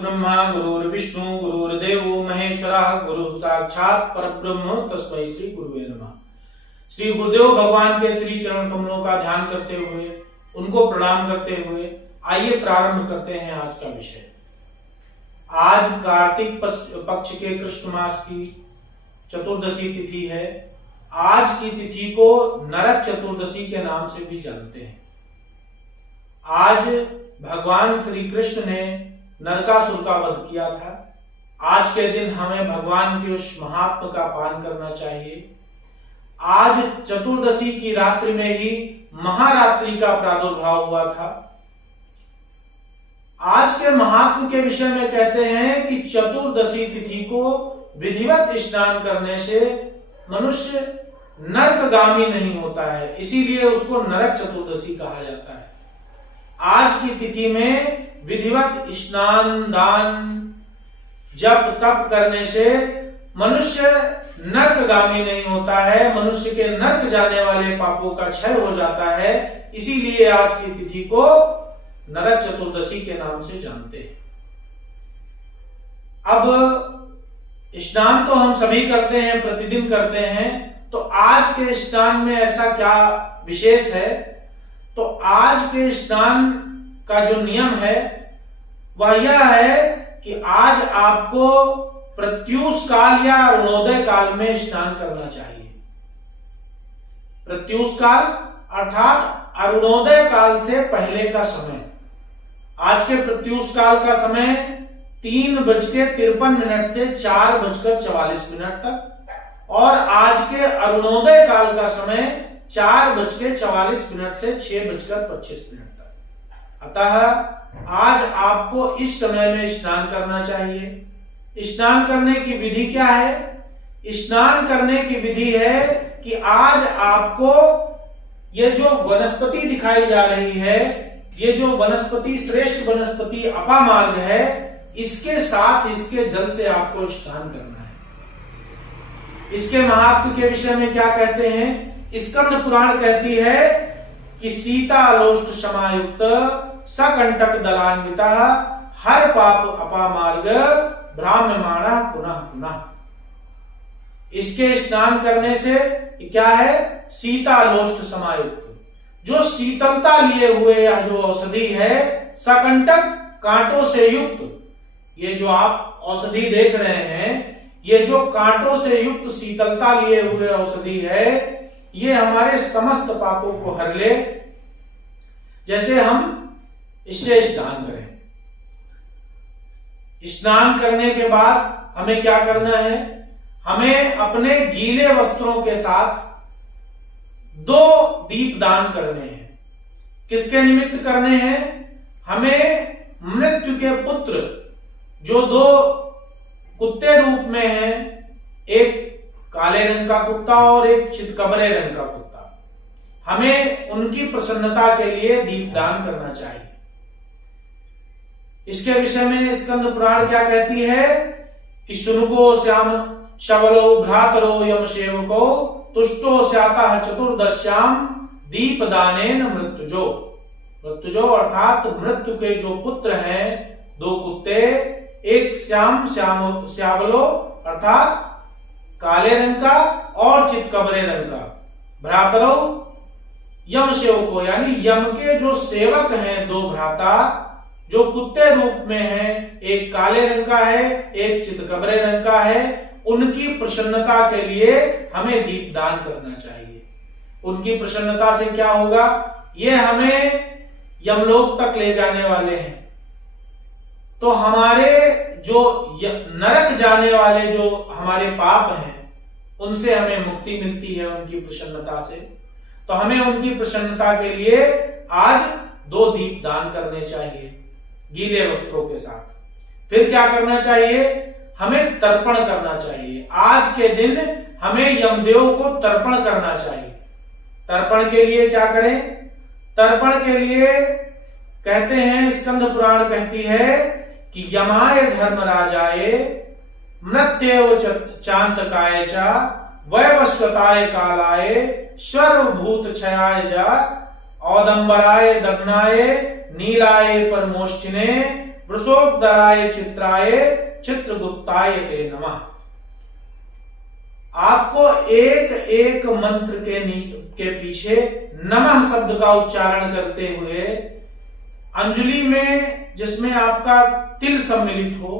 ब्रह्मा गुरुर्विष्णु गुरुर्देवो महेश्वरः गुरुः साक्षात् परब्रह्म तस्मै श्री गुरुवे नमः। श्री गुरुदेव भगवान के श्री चरण कमलों का ध्यान करते हुए उनको प्रणाम करते हुए आइए प्रारंभ करते हैं आज का विषय। आज कार्तिक पक्ष के कृष्ण मास की चतुर्दशी तिथि है। आज की तिथि को नरक चतुर्दशी के नाम से भी जानते हैं। आज भगवान श्री कृष्ण ने नरकासुर का वध किया था। आज के दिन हमें भगवान के उस महात्म का पान करना चाहिए। आज चतुर्दशी की रात्रि में ही महारात्रि का प्रादुर्भाव हुआ था। आज के महात्म के विषय में कहते हैं कि चतुर्दशी तिथि को विधिवत स्नान करने से मनुष्य नरकगामी नहीं होता है, इसीलिए उसको नरक चतुर्दशी कहा जाता है। आज की तिथि में विधिवत स्नान दान जप तप करने से मनुष्य नरकगामी नहीं होता है, मनुष्य के नरक जाने वाले पापों का क्षय हो जाता है। इसीलिए आज की तिथि को नरक चतुर्दशी के नाम से जानते हैं। अब स्नान तो हम सभी करते हैं, प्रतिदिन करते हैं, तो आज के स्नान में ऐसा क्या विशेष है? तो आज के स्नान का जो नियम है वह यह है कि आज आपको प्रत्यूष काल या अरुणोदय काल में स्नान करना चाहिए। प्रत्यूष काल अर्थात अरुणोदय काल से पहले का समय। आज के प्रत्यूष काल का समय 3:53 से 4:44 तक और आज के अरुणोदय काल का समय 4:44 से 6:25 तक। अतः आज आपको इस समय में स्नान करना चाहिए। स्नान करने की विधि क्या है? स्नान करने की विधि है कि आज आपको ये जो वनस्पति दिखाई जा रही है, ये जो वनस्पति श्रेष्ठ वनस्पति अपामार्ग है, इसके साथ इसके जल से आपको स्नान करना है। इसके महात्म के विषय में क्या कहते हैं? स्कंद पुराण कहती है कि सीतालोष्ट समायुक्त सकंटक दलान्विता हर पाप अपामार्ग भ्राम्यमाण पुनः पुनः। इसके स्नान करने से क्या है? सीतालोष्ट समायुक्त, जो शीतलता लिए हुए यह जो औषधि है, सकंटक कांटों से युक्त, ये जो आप औषधि देख रहे हैं, ये जो कांटों से युक्त शीतलता लिए हुए औषधि है, ये हमारे समस्त पापों को हर ले। जैसे हम इससे स्नान करें। स्नान करने के बाद हमें क्या करना है? हमें अपने गीले वस्त्रों के साथ 2 दीप दान करने हैं। किसके निमित्त करने हैं? हमें मृत्यु के पुत्र जो 2 कुत्ते रूप में हैं, एक काले रंग का कुत्ता और एक चितकबरे रंग का कुत्ता, हमें उनकी प्रसन्नता के लिए दीपदान करना चाहिए। इसके विषय में स्कंद पुराण क्या कहती है कि सुनको श्याम शबलो भ्रातरो यम सेवको तुष्टो स्यातः चतुर्दश्याम दीपदानेन मृत्युजो। मृत्युजो अर्थात मृत्यु के जो पुत्र हैं 2 कुत्ते, एक श्यावलो अर्थात काले रंग का और चितकबरे रंग का, भ्रातरो यम सेवको यानी यम के जो सेवक हैं 2 भ्राता जो कुत्ते रूप में हैं, एक काले रंग का है एक चितकबरे रंग का है, उनकी प्रसन्नता के लिए हमें दीपदान करना चाहिए। उनकी प्रसन्नता से क्या होगा? ये हमें यमलोक तक ले जाने वाले हैं। तो हमारे जो नरक जाने वाले जो हमारे पाप हैं उनसे हमें मुक्ति मिलती है उनकी प्रसन्नता से। तो हमें उनकी प्रसन्नता के लिए आज 2 दीप दान करने चाहिए गीले वस्त्रों के साथ। फिर क्या करना चाहिए? हमें तर्पण करना चाहिए। आज के दिन हमें यमदेव को तर्पण करना चाहिए। तर्पण के लिए क्या करें? तर्पण के लिए कहते हैं, स्कंद पुराण कहती है कि यमाय धर्मराजाय मृत्येव चांतकाय च वैवस्वताय कालाय सर्वभूत क्षयाय ज औदंबराय दग्नाय नीलाय परमोष्ठिने वृषोदराय चित्राय चित्रगुप्ताय ते नमः। आपको एक एक मंत्र के पीछे नमः शब्द का उच्चारण करते हुए अंजलि में, जिसमें आपका तिल सम्मिलित हो,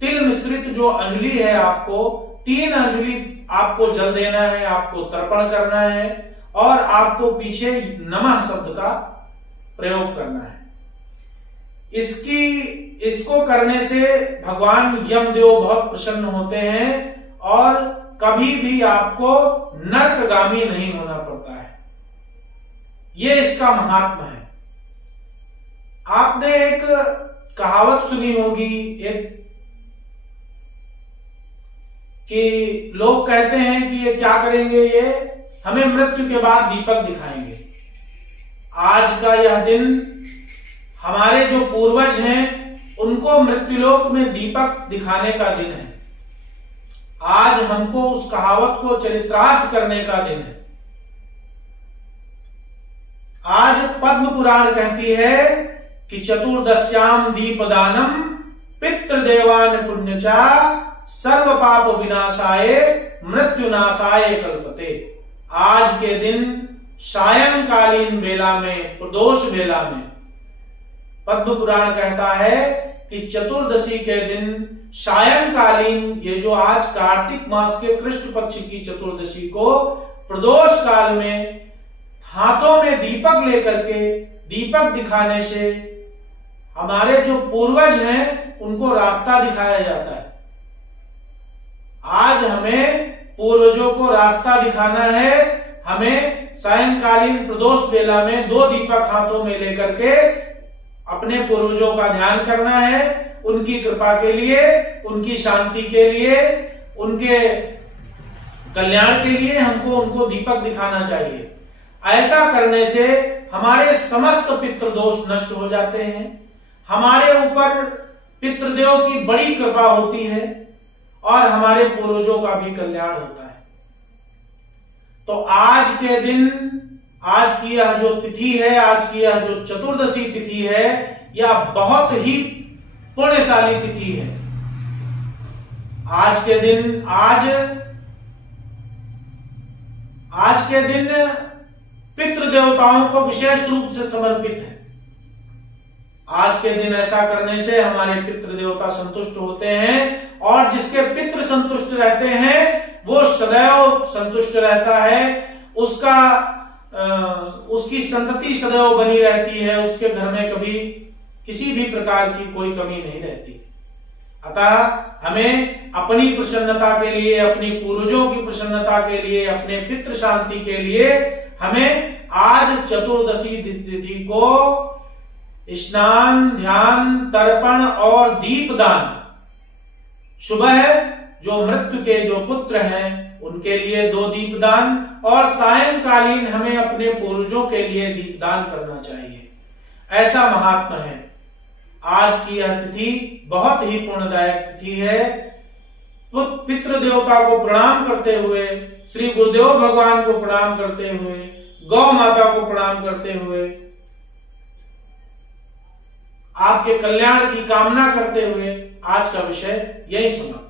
तिल मिश्रित जो अंजलि है, आपको 3 अंजलि आपको जल देना है, आपको तर्पण करना है और आपको पीछे नमः शब्द का प्रयोग करना है। इसको करने से भगवान यमदेव बहुत प्रसन्न होते हैं और कभी भी आपको नरकगामी नहीं होना पड़ता है। ये इसका महात्मा है। आपने एक कहावत सुनी होगी कि लोग कहते हैं कि ये क्या करेंगे, ये हमें मृत्यु के बाद दीपक दिखाएंगे। आज का यह दिन हमारे जो पूर्वज हैं उनको मृत्युलोक में दीपक दिखाने का दिन है। आज हमको उस कहावत को चरितार्थ करने का दिन है। आज पद्म पुराण कहती है कि चतुर्दश्याम दीपदानम पितृदेवान पुण्यचा सर्व पाप विनाशाय मृत्युनाशाय कल्पते। आज के दिन सायंकालीन बेला में, प्रदोष बेला में, पद्म पुराण कहता है कि चतुर्दशी के दिन सायंकालीन, ये जो आज कार्तिक मास के कृष्ण पक्ष की चतुर्दशी को प्रदोष काल में हाथों में दीपक लेकर के दीपक दिखाने से हमारे जो पूर्वज हैं उनको रास्ता दिखाया जाता है। आज हमें पूर्वजों को रास्ता दिखाना है। हमें सायंकालीन प्रदोष बेला में 2 दीपक हाथों में लेकर के अपने पूर्वजों का ध्यान करना है, उनकी कृपा के लिए, उनकी शांति के लिए, उनके कल्याण के लिए हमको उनको दीपक दिखाना चाहिए। ऐसा करने से हमारे समस्त पितृदोष नष्ट हो जाते हैं, हमारे ऊपर पितृदेव की बड़ी कृपा होती है और हमारे पूर्वजों का भी कल्याण होता है। तो आज के दिन, आज की यह जो तिथि है, आज की यह जो चतुर्दशी तिथि है, यह बहुत ही पुण्यशाली तिथि है। आज के दिन पितृदेवताओं को विशेष रूप से समर्पित है। आज के दिन ऐसा करने से हमारे पितृदेवता संतुष्ट होते हैं और जिसके पितृ संतुष्ट रहते हैं वो सदैव संतुष्ट रहता है, उसकी संतति सदैव बनी रहती है, उसके घर में कभी किसी भी प्रकार की कोई कमी नहीं रहती। अतः हमें अपनी प्रसन्नता के लिए, अपनी पूर्वजों की प्रसन्नता के लिए, अपने पितृ शांति के लिए हमें आज चतुर्दशी तिथि को स्नान, ध्यान, तर्पण और दीपदान, सुबह जो मृत्यु के जो पुत्र हैं उनके लिए 2 दीपदान और सायंकालीन हमें अपने पूर्वजों के लिए दीपदान करना चाहिए। ऐसा महात्मा है। आज की यह तिथि बहुत ही पुण्यदायक तिथि है। पितृ देवता को प्रणाम करते हुए, श्री गुरुदेव भगवान को प्रणाम करते हुए, गौ माता को प्रणाम करते हुए, आपके कल्याण की कामना करते हुए आज का विषय यही समाप्त।